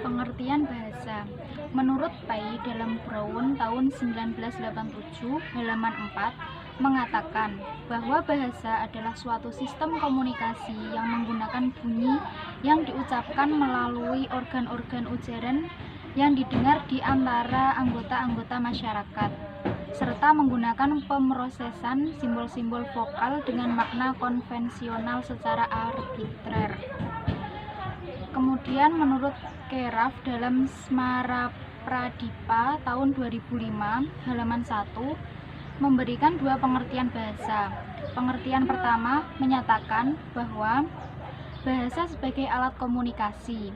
Pengertian bahasa. Menurut Pai dalam Brown tahun 1987 halaman 4 mengatakan bahwa bahasa adalah suatu sistem komunikasi yang menggunakan bunyi yang diucapkan melalui organ-organ ujaran yang didengar di antara anggota-anggota masyarakat, serta menggunakan pemrosesan simbol-simbol vokal dengan makna konvensional secara arbitrer. Kemudian menurut Keraf dalam Smara Pradipa tahun 2005 halaman 1 memberikan dua pengertian bahasa. Pengertian pertama menyatakan bahwa bahasa sebagai alat komunikasi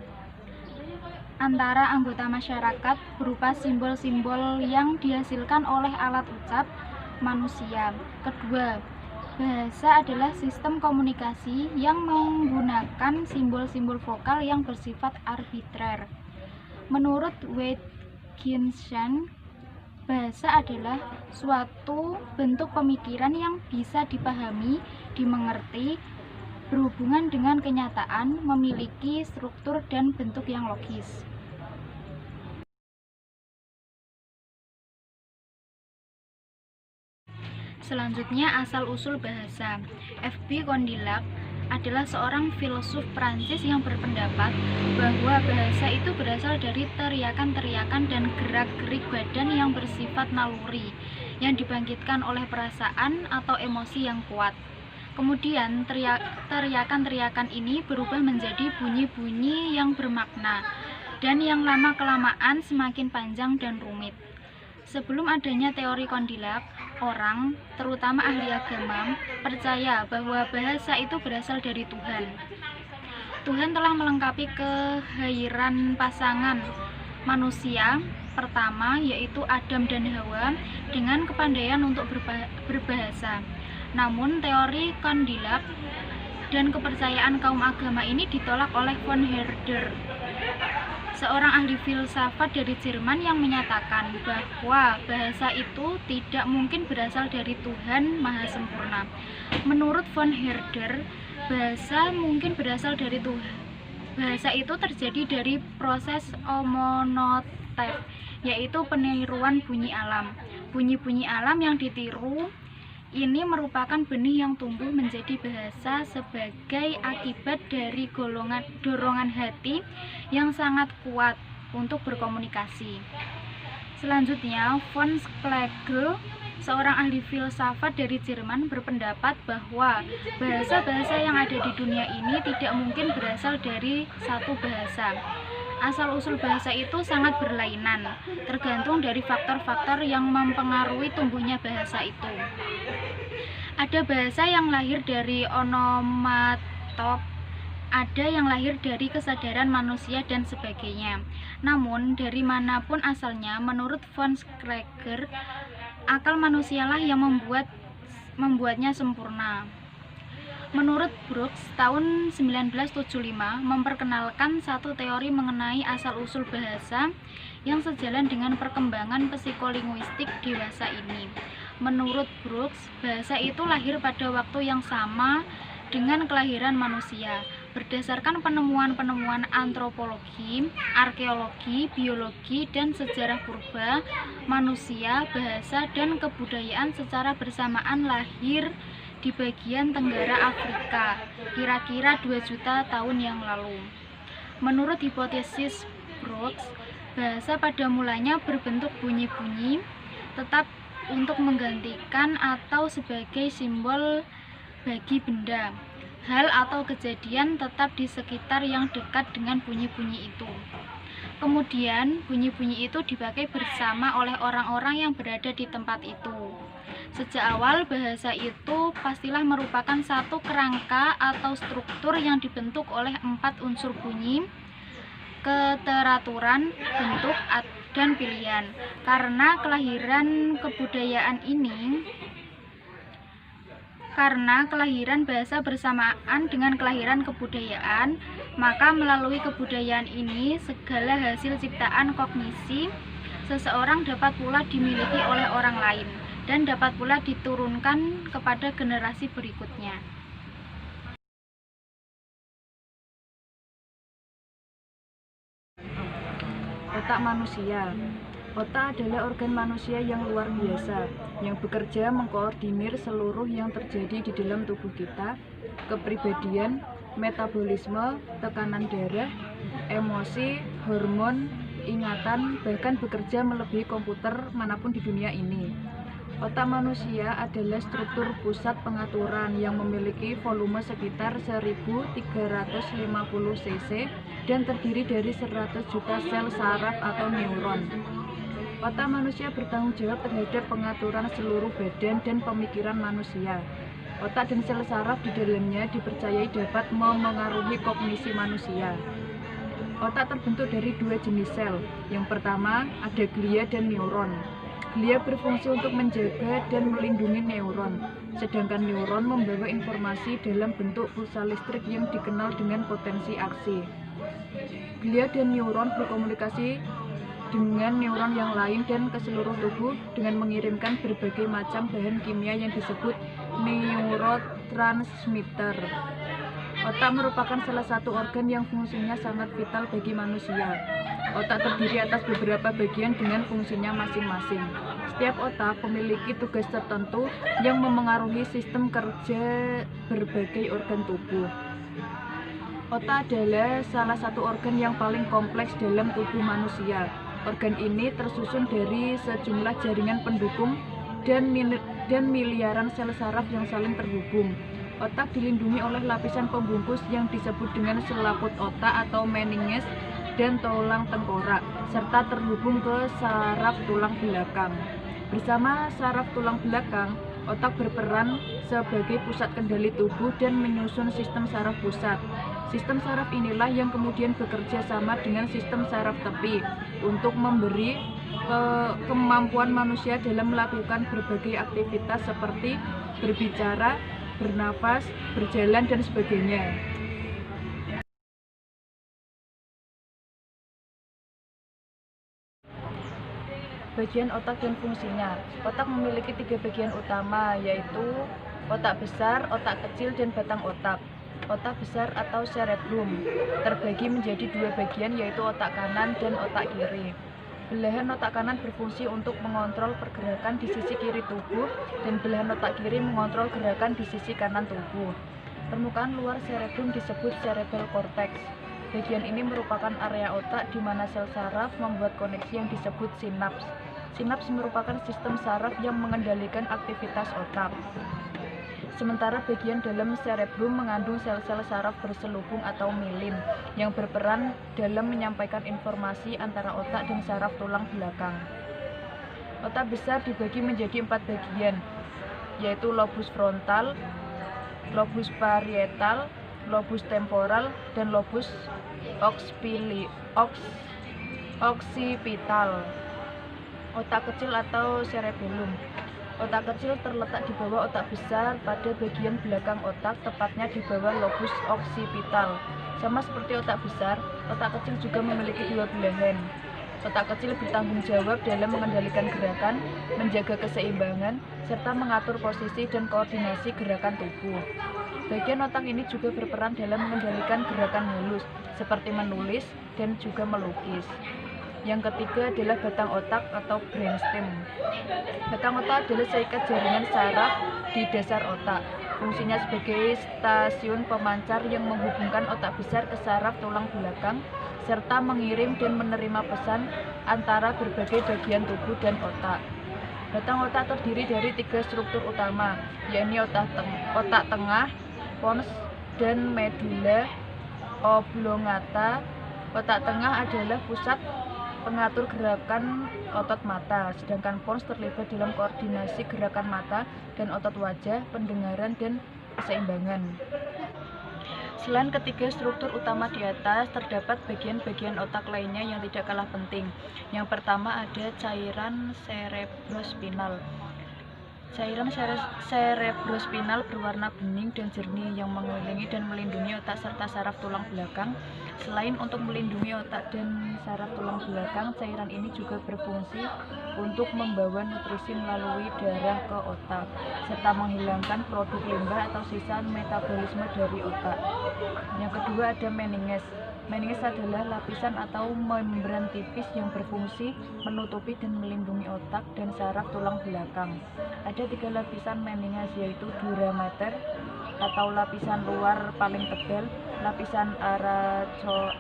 antara anggota masyarakat berupa simbol-simbol yang dihasilkan oleh alat ucap manusia. Kedua, bahasa adalah sistem komunikasi yang menggunakan simbol-simbol vokal yang bersifat arbitrer. Menurut Wittgenstein, bahasa adalah suatu bentuk pemikiran yang bisa dipahami, dimengerti, berhubungan dengan kenyataan, memiliki struktur dan bentuk yang logis. Selanjutnya, asal-usul bahasa. F.B. Condillac adalah seorang filsuf Prancis yang berpendapat bahwa bahasa itu berasal dari teriakan-teriakan dan gerak-gerik badan yang bersifat naluri, yang dibangkitkan oleh perasaan atau emosi yang kuat. Kemudian, teriakan-teriakan ini berubah menjadi bunyi-bunyi yang bermakna, dan yang lama-kelamaan semakin panjang dan rumit. Sebelum adanya teori Condillac, orang, terutama ahli agama, percaya bahwa bahasa itu berasal dari Tuhan. Tuhan telah melengkapi kehadiran pasangan manusia pertama, yaitu Adam dan Hawa, dengan kepandaian untuk berbahasa. Namun, teori Condillac dan kepercayaan kaum agama ini ditolak oleh von Herder, seorang ahli filsafat dari Jerman, yang menyatakan bahwa bahasa itu tidak mungkin berasal dari Tuhan Maha Sempurna. Menurut von Herder, bahasa mungkin berasal dari Tuhan. Bahasa itu terjadi dari proses omonotip, yaitu peniruan bunyi alam. Bunyi-bunyi alam yang ditiru ini merupakan benih yang tumbuh menjadi bahasa sebagai akibat dari dorongan hati yang sangat kuat untuk berkomunikasi. Selanjutnya, von Schlegel, seorang ahli filsafat dari Jerman, berpendapat bahwa bahasa-bahasa yang ada di dunia ini tidak mungkin berasal dari satu bahasa. Asal-usul bahasa itu sangat berlainan, tergantung dari faktor-faktor yang mempengaruhi tumbuhnya bahasa itu. Ada bahasa yang lahir dari onomatop, ada yang lahir dari kesadaran manusia, dan sebagainya. Namun, dari manapun asalnya, menurut von Schlegel, akal manusialah yang membuatnya sempurna. Menurut Brooks, tahun 1975 memperkenalkan satu teori mengenai asal-usul bahasa yang sejalan dengan perkembangan psikolinguistik dewasa ini. Menurut Brooks, bahasa itu lahir pada waktu yang sama dengan kelahiran manusia. Berdasarkan penemuan-penemuan antropologi, arkeologi, biologi, dan sejarah purba, manusia, bahasa, dan kebudayaan secara bersamaan lahir di bagian tenggara Afrika, kira-kira 2 juta tahun yang lalu. Menurut hipotesis Brooks, bahasa pada mulanya berbentuk bunyi-bunyi, tetap untuk menggantikan atau sebagai simbol bagi benda, hal atau kejadian tetap di sekitar yang dekat dengan bunyi-bunyi itu. Kemudian, bunyi-bunyi itu dipakai bersama oleh orang-orang yang berada di tempat itu. Sejak awal, bahasa itu pastilah merupakan satu kerangka atau struktur yang dibentuk oleh 4 unsur bunyi, keteraturan, bentuk, dan pilihan. Karena kelahiran bahasa bersamaan dengan kelahiran kebudayaan, maka melalui kebudayaan ini segala hasil ciptaan kognisi seseorang dapat pula dimiliki oleh orang lain dan dapat pula diturunkan kepada generasi berikutnya. Otak manusia. Otak adalah organ manusia yang luar biasa, yang bekerja mengkoordinir seluruh yang terjadi di dalam tubuh kita, kepribadian, metabolisme, tekanan darah, emosi, hormon, ingatan, bahkan bekerja melebihi komputer manapun di dunia ini. Otak manusia adalah struktur pusat pengaturan yang memiliki volume sekitar 1350 cc dan terdiri dari 100 juta sel saraf atau neuron. Otak manusia bertanggung jawab terhadap pengaturan seluruh badan dan pemikiran manusia. Otak dan sel saraf di dalamnya dipercayai dapat memengaruhi kognisi manusia. Otak terbentuk dari dua jenis sel. Yang pertama, ada glia dan neuron. Glia berfungsi untuk menjaga dan melindungi neuron, sedangkan neuron membawa informasi dalam bentuk pulsa listrik yang dikenal dengan potensi aksi. Glia dan neuron berkomunikasi dengan neuron yang lain dan ke seluruh tubuh dengan mengirimkan berbagai macam bahan kimia yang disebut neurotransmitter. Otak merupakan salah satu organ yang fungsinya sangat vital bagi manusia. Otak terdiri atas beberapa bagian dengan fungsinya masing-masing. Setiap otak memiliki tugas tertentu yang memengaruhi sistem kerja berbagai organ tubuh. Otak adalah salah satu organ yang paling kompleks dalam tubuh manusia. Organ ini tersusun dari sejumlah jaringan pendukung dan miliaran sel saraf yang saling terhubung. Otak dilindungi oleh lapisan pembungkus yang disebut dengan selaput otak atau meninges dan tulang tengkorak, serta terhubung ke saraf tulang belakang. Bersama saraf tulang belakang, otak berperan sebagai pusat kendali tubuh dan menyusun sistem saraf pusat. Sistem saraf inilah yang kemudian bekerja sama dengan sistem saraf tepi untuk memberi kemampuan manusia dalam melakukan berbagai aktivitas seperti berbicara, bernafas, berjalan, dan sebagainya. Bagian otak dan fungsinya. Otak memiliki 3 bagian utama, yaitu otak besar, otak kecil, dan batang otak. Otak besar atau cerebrum terbagi menjadi 2 bagian, yaitu otak kanan dan otak kiri. Belahan otak kanan berfungsi untuk mengontrol pergerakan di sisi kiri tubuh, dan belahan otak kiri mengontrol gerakan di sisi kanan tubuh. Permukaan luar cerebrum disebut cerebral cortex. Bagian ini merupakan area otak di mana sel saraf membuat koneksi yang disebut sinaps. Sinaps merupakan sistem saraf yang mengendalikan aktivitas otak. Sementara bagian dalam cerebrum mengandung sel-sel saraf berselubung atau mielin yang berperan dalam menyampaikan informasi antara otak dan saraf tulang belakang. Otak besar dibagi menjadi 4 bagian, yaitu lobus frontal, lobus parietal, lobus temporal, dan lobus occipital. Otak kecil atau cerebellum. Otak kecil terletak di bawah otak besar pada bagian belakang otak, tepatnya di bawah lobus occipital. Sama seperti otak besar, otak kecil juga memiliki 2 belahan. Otak kecil bertanggung jawab dalam mengendalikan gerakan, menjaga keseimbangan, serta mengatur posisi dan koordinasi gerakan tubuh. Bagian otak ini juga berperan dalam mengendalikan gerakan halus, seperti menulis dan juga melukis. Yang ketiga adalah batang otak atau brainstem. Batang otak adalah seikat jaringan saraf di dasar otak. Fungsinya sebagai stasiun pemancar yang menghubungkan otak besar ke saraf tulang belakang, serta mengirim dan menerima pesan antara berbagai bagian tubuh dan otak. Batang otak terdiri dari 3 struktur utama, yakni otak tengah, pons, dan medulla oblongata. Otak tengah adalah pusat pengatur gerakan otot mata, sedangkan pons terlibat dalam koordinasi gerakan mata dan otot wajah, pendengaran, dan keseimbangan. Selain ketiga struktur utama di atas, terdapat bagian-bagian otak lainnya yang tidak kalah penting. Yang pertama ada cairan cerebrospinal. Cairan cerebrospinal berwarna bening dan jernih yang mengelilingi dan melindungi otak serta saraf tulang belakang. Selain untuk melindungi otak dan saraf tulang belakang, cairan ini juga berfungsi untuk membawa nutrisi melalui darah ke otak, serta menghilangkan produk limbah atau sisa metabolisme dari otak. Yang kedua ada meninges. Meninges adalah lapisan atau membran tipis yang berfungsi menutupi dan melindungi otak dan saraf tulang belakang. Ada 3 lapisan meninges, yaitu dura-mater atau lapisan luar paling tebal, lapisan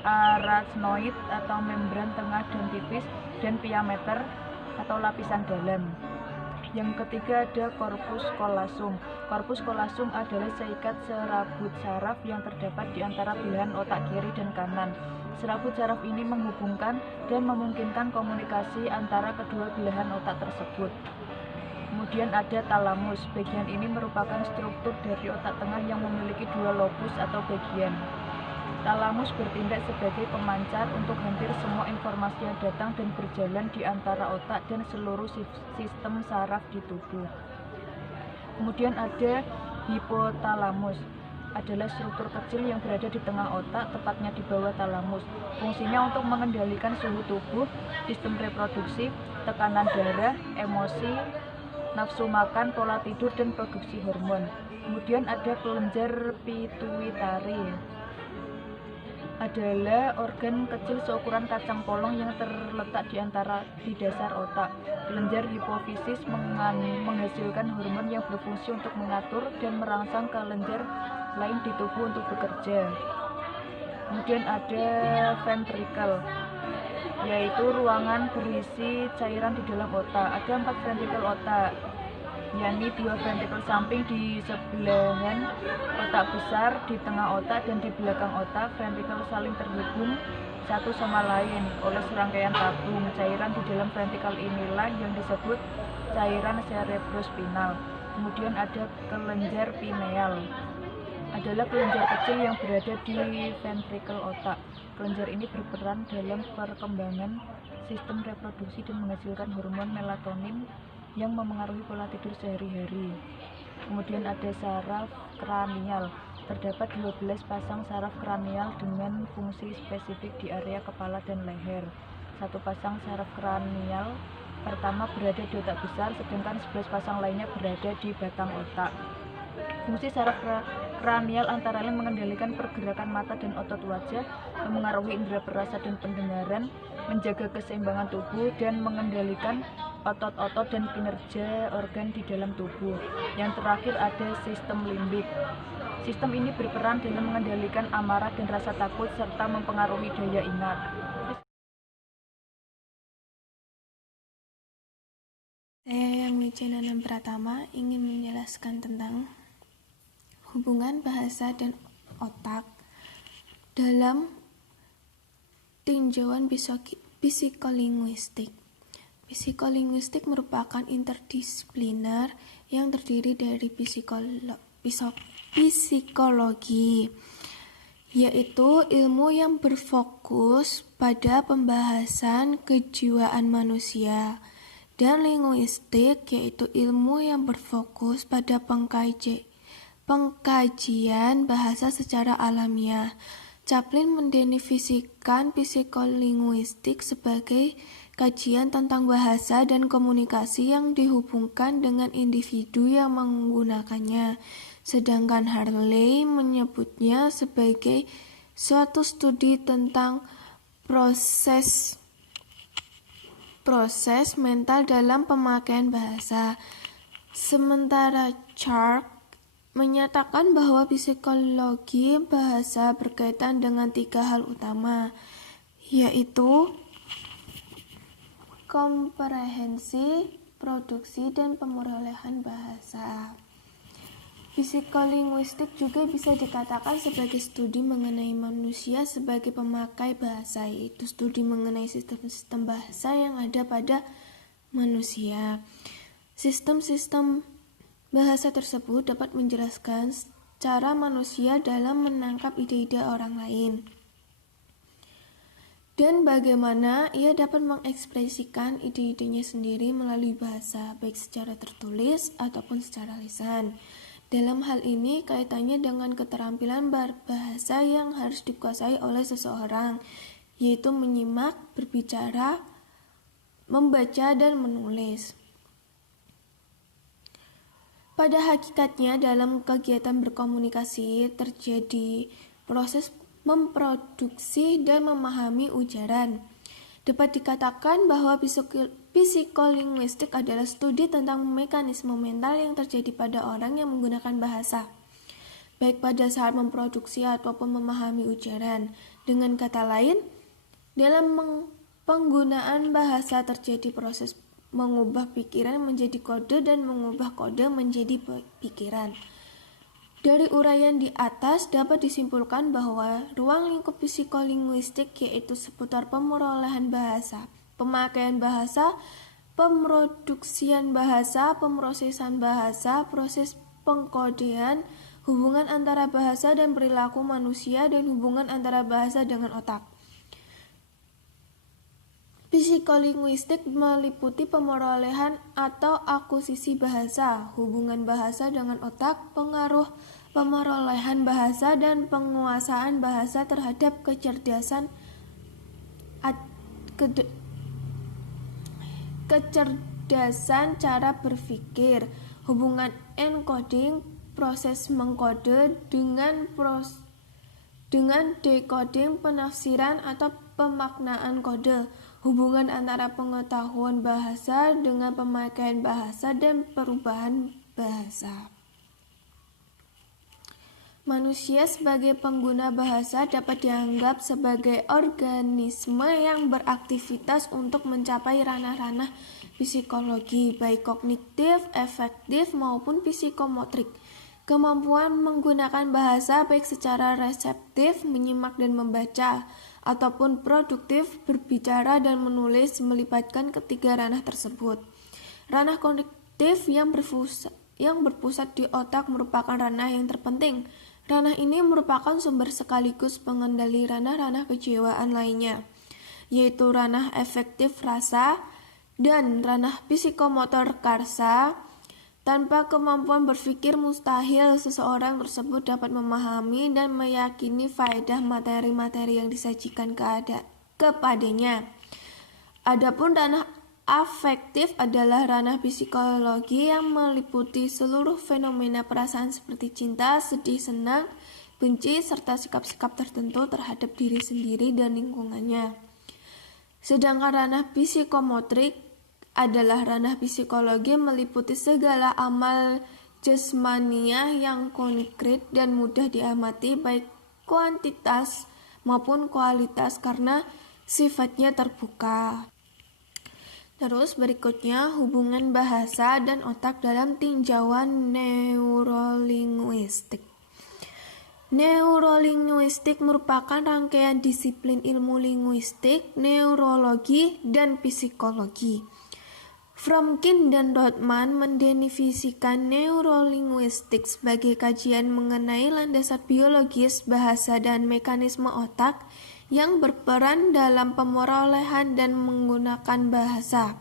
arachnoid atau membran tengah dan tipis, dan pia mater atau lapisan dalam. Yang ketiga ada corpus callosum. Corpus callosum adalah seikat serabut saraf yang terdapat di antara belahan otak kiri dan kanan. Serabut saraf ini menghubungkan dan memungkinkan komunikasi antara kedua belahan otak tersebut. Kemudian ada talamus. Bagian ini merupakan struktur dari otak tengah yang memiliki 2 lobus atau bagian. Talamus bertindak sebagai pemancar untuk hampir semua informasi yang datang dan berjalan di antara otak dan seluruh sistem saraf di tubuh. Kemudian ada hipotalamus. Adalah struktur kecil yang berada di tengah otak, tepatnya di bawah talamus. Fungsinya untuk mengendalikan suhu tubuh, sistem reproduksi, tekanan darah, emosi, nafsu makan, pola tidur, dan produksi hormon. Kemudian ada kelenjar pituitari. Adalah organ kecil seukuran kacang polong yang terletak di dasar otak. Kelenjar hipofisis menghasilkan hormon yang berfungsi untuk mengatur dan merangsang kelenjar lain di tubuh untuk bekerja. Kemudian ada ventricle, yaitu ruangan berisi cairan di dalam otak. Ada 4 ventrikel otak, yakni 2 ventrikel samping di sebelahan otak besar, di tengah otak, dan di belakang otak. Ventrikel saling terhubung satu sama lain oleh serangkaian tabung. Cairan di dalam ventrikel inilah yang disebut cairan cerebrospinal. Kemudian ada kelenjar pineal. Adalah kelenjar kecil yang berada di ventrikel otak. Kelenjar ini berperan dalam perkembangan sistem reproduksi dan menghasilkan hormon melatonin yang memengaruhi pola tidur sehari-hari. Kemudian ada saraf kranial. Terdapat 12 pasang saraf kranial dengan fungsi spesifik di area kepala dan leher. 1 pasang saraf kranial pertama berada di otak besar, sedangkan 11 pasang lainnya berada di batang otak. Fungsi saraf kranial antara lain mengendalikan pergerakan mata dan otot wajah, memengaruhi indera perasa dan pendengaran, menjaga keseimbangan tubuh, dan mengendalikan otot-otot dan kinerja organ di dalam tubuh. Yang terakhir ada sistem limbik. Sistem ini berperan dalam mengendalikan amarah dan rasa takut serta mempengaruhi daya ingat. Saya yang Wijenanam Pratama ingin menjelaskan tentang hubungan bahasa dan otak dalam tinjauan psikolinguistik. Psikolinguistik merupakan interdisipliner yang terdiri dari psikologi, yaitu ilmu yang berfokus pada pembahasan kejiwaan manusia, dan linguistik, yaitu ilmu yang berfokus pada pengkajian bahasa secara alamiah. Chaplin mendefinisikan psikolinguistik sebagai kajian tentang bahasa dan komunikasi yang dihubungkan dengan individu yang menggunakannya, sedangkan Harley menyebutnya sebagai suatu studi tentang proses mental dalam pemakaian bahasa. Sementara Chark menyatakan bahwa psikologi bahasa berkaitan dengan 3 hal utama, yaitu komprehensi, produksi, dan pemerolehan bahasa. Psikolinguistik juga bisa dikatakan sebagai studi mengenai manusia sebagai pemakai bahasa, yaitu studi mengenai sistem-sistem bahasa yang ada pada manusia. Sistem-sistem bahasa tersebut dapat menjelaskan cara manusia dalam menangkap ide-ide orang lain, dan bagaimana ia dapat mengekspresikan ide-idenya sendiri melalui bahasa, baik secara tertulis ataupun secara lisan. Dalam hal ini, kaitannya dengan keterampilan berbahasa yang harus dikuasai oleh seseorang, yaitu menyimak, berbicara, membaca, dan menulis. Pada hakikatnya, dalam kegiatan berkomunikasi terjadi proses memproduksi dan memahami ujaran. Dapat dikatakan bahwa psikolinguistik adalah studi tentang mekanisme mental yang terjadi pada orang yang menggunakan bahasa, baik pada saat memproduksi ataupun memahami ujaran. Dengan kata lain, dalam penggunaan bahasa terjadi proses mengubah pikiran menjadi kode dan mengubah kode menjadi pikiran. Dari uraian di atas dapat disimpulkan bahwa ruang lingkup psikolinguistik yaitu seputar pemerolehan bahasa, pemakaian bahasa, pemroduksian bahasa, pemrosesan bahasa, proses pengkodean, hubungan antara bahasa dan perilaku manusia, dan hubungan antara bahasa dengan otak. Psikolinguistik meliputi pemerolehan atau akuisisi bahasa, hubungan bahasa dengan otak, pengaruh pemerolehan bahasa, dan penguasaan bahasa terhadap kecerdasan cara berpikir, hubungan encoding, proses mengkode dengan decoding, penafsiran atau pemaknaan kode, hubungan antara pengetahuan bahasa dengan pemakaian bahasa dan perubahan bahasa. Manusia sebagai pengguna bahasa dapat dianggap sebagai organisme yang beraktivitas untuk mencapai ranah-ranah psikologi, baik kognitif, afektif, maupun psikomotrik. Kemampuan menggunakan bahasa baik secara reseptif, menyimak dan membaca, ataupun produktif, berbicara dan menulis, melibatkan ketiga ranah tersebut. Ranah kognitif yang berpusat di otak merupakan ranah yang terpenting. Ranah ini merupakan sumber sekaligus pengendali ranah-ranah kejiwaan lainnya, yaitu ranah afektif rasa dan ranah psikomotor karsa. Tanpa kemampuan berpikir, mustahil seseorang tersebut dapat memahami dan meyakini faedah materi-materi yang disajikan kepadanya. Adapun ranah afektif adalah ranah psikologi yang meliputi seluruh fenomena perasaan seperti cinta, sedih, senang, benci, serta sikap-sikap tertentu terhadap diri sendiri dan lingkungannya. Sedangkan ranah psikomotrik adalah ranah psikologi meliputi segala amal jasmania yang konkret dan mudah diamati baik kuantitas maupun kualitas karena sifatnya terbuka. Terus berikutnya hubungan bahasa dan otak dalam tinjauan neurolinguistik. Neurolinguistik merupakan rangkaian disiplin ilmu linguistik, neurologi, dan psikologi. Fromkin dan Rothman mendefinisikan neurolinguistik sebagai kajian mengenai landasan biologis bahasa dan mekanisme otak yang berperan dalam pemerolehan dan menggunakan bahasa.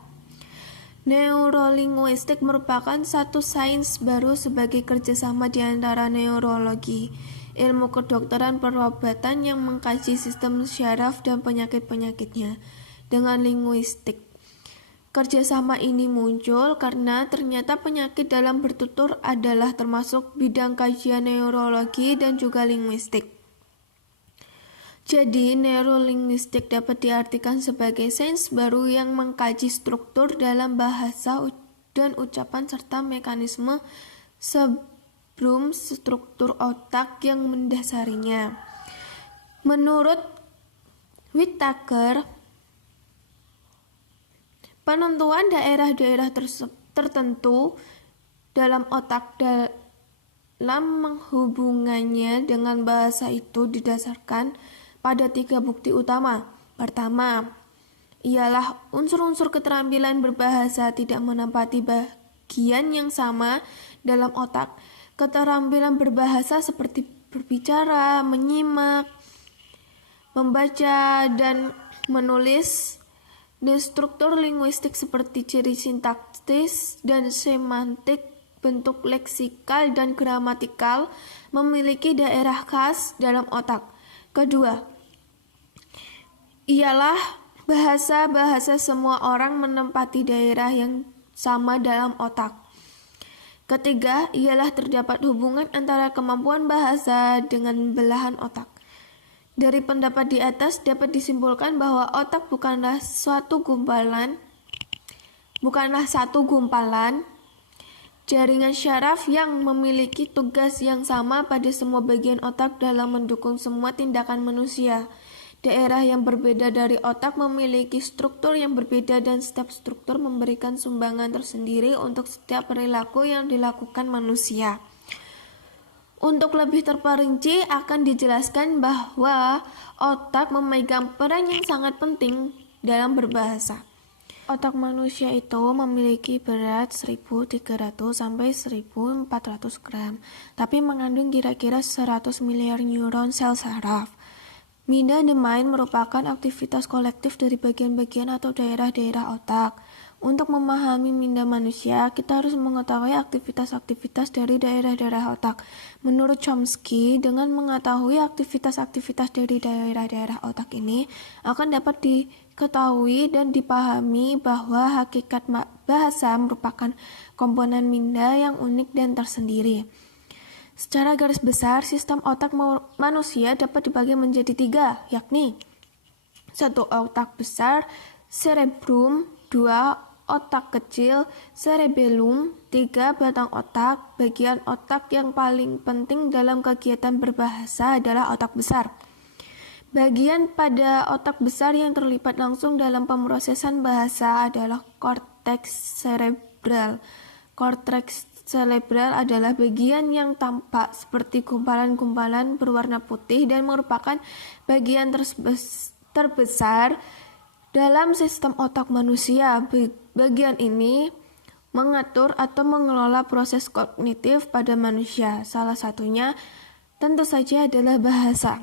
Neurolinguistik merupakan satu sains baru sebagai kerjasama di antara neurologi, ilmu kedokteran perobatan yang mengkaji sistem syaraf dan penyakit-penyakitnya, dengan linguistik. Kerjasama ini muncul karena ternyata penyakit dalam bertutur adalah termasuk bidang kajian neurologi dan juga linguistik. Jadi, neurolinguistik dapat diartikan sebagai sains baru yang mengkaji struktur dalam bahasa dan ucapan serta mekanisme sebelum struktur otak yang mendasarinya. Menurut Whittaker, penentuan daerah-daerah tertentu dalam otak dalam menghubungannya dengan bahasa itu didasarkan pada 3 bukti utama. Pertama, ialah unsur-unsur keterampilan berbahasa tidak menempati bagian yang sama dalam otak. Keterampilan berbahasa seperti berbicara, menyimak, membaca, dan menulis, dan struktur linguistik seperti ciri sintaktis dan semantik, bentuk leksikal dan gramatikal memiliki daerah khas dalam otak. Kedua, ialah bahasa semua orang menempati daerah yang sama dalam otak. Ketiga, ialah terdapat hubungan antara kemampuan bahasa dengan belahan otak. Dari pendapat di atas dapat disimpulkan bahwa otak bukanlah satu gumpalan jaringan syaraf yang memiliki tugas yang sama pada semua bagian otak dalam mendukung semua tindakan manusia. Daerah yang berbeda dari otak memiliki struktur yang berbeda dan setiap struktur memberikan sumbangan tersendiri untuk setiap perilaku yang dilakukan manusia. Untuk lebih terperinci akan dijelaskan bahwa otak memegang peran yang sangat penting dalam berbahasa. Otak manusia itu memiliki berat 1.300 sampai 1.400 gram, tapi mengandung kira-kira 100 miliar neuron sel saraf. Minda the mind merupakan aktivitas kolektif dari bagian-bagian atau daerah-daerah otak. Untuk memahami minda manusia, kita harus mengetahui aktivitas-aktivitas dari daerah-daerah otak. Menurut Chomsky, dengan mengetahui aktivitas-aktivitas dari daerah-daerah otak ini, akan dapat diketahui dan dipahami bahwa hakikat bahasa merupakan komponen minda yang unik dan tersendiri. Secara garis besar, sistem otak manusia dapat dibagi menjadi 3, yakni 1. Otak besar, cerebrum, 2. Otak kecil, cerebellum, 3. Batang otak. Bagian otak yang paling penting dalam kegiatan berbahasa adalah otak besar. Bagian pada otak besar yang terlibat langsung dalam pemrosesan bahasa adalah korteks cerebral. Korteks cerebral adalah bagian yang tampak seperti gumpalan-gumpalan berwarna putih dan merupakan bagian terbesar dalam sistem otak manusia. Bagian ini mengatur atau mengelola proses kognitif pada manusia. Salah satunya tentu saja adalah bahasa.